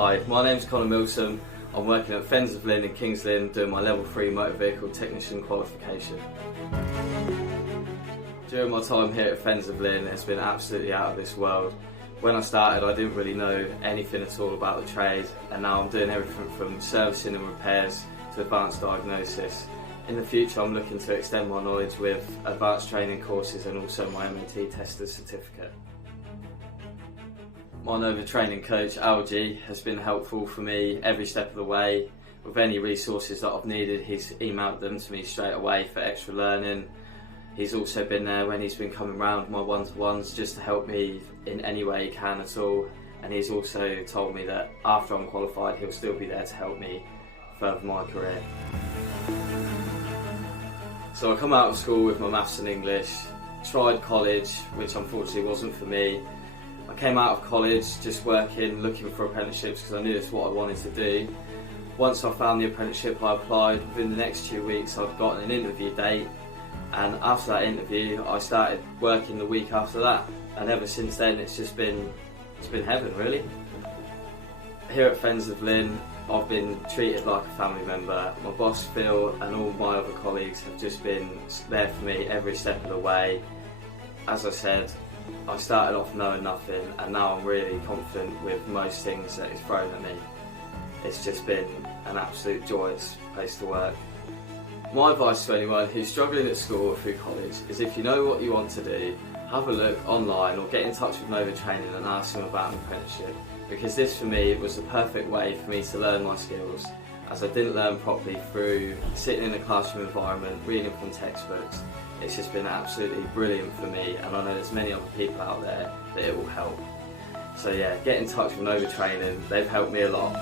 Hi, my name's Milsom. I'm working at Fenns Of Lynn in Kings Lynn doing my level 3 motor vehicle technician qualification. During my time here at Fenns Of Lynn, it's been absolutely out of this world. When I started, I didn't really know anything at all about the trade, and now I'm doing everything from servicing and repairs to advanced diagnosis. In the future, I'm looking to extend my knowledge with advanced training courses and also my MOT tester's certificate. My Nova training coach, Algy, has been helpful for me every step of the way. With any resources that I've needed, he's emailed them to me straight away for extra learning. He's also been there when he's been coming round my one-to-ones just to help me in any way he can at all. And he's also told me that after I'm qualified, he'll still be there to help me further my career. So I come out of school with my maths and English, tried college, which unfortunately wasn't for me. I came out of college just working, looking for apprenticeships because I knew that's what I wanted to do. Once I found the apprenticeship, I applied. Within the next 2 weeks I'd gotten an interview date, and after that interview I started working the week after that, and ever since then it's been heaven really. Here at Fenns Of Lynn I've been treated like a family member. My boss Phil and all my other colleagues have just been there for me every step of the way. As I said, I started off knowing nothing, and now I'm really confident with most things that is thrown at me. It's just been an absolute joyous place to work. My advice to anyone who's struggling at school or through college is, if you know what you want to do, have a look online or get in touch with Nova Training and ask them about an apprenticeship, because this for me was the perfect way for me to learn my skills, as I didn't learn properly through sitting in a classroom environment, reading from textbooks. It's just been absolutely brilliant for me, and I know there's many other people out there that it will help. So yeah, get in touch with Nova Training, they've helped me a lot.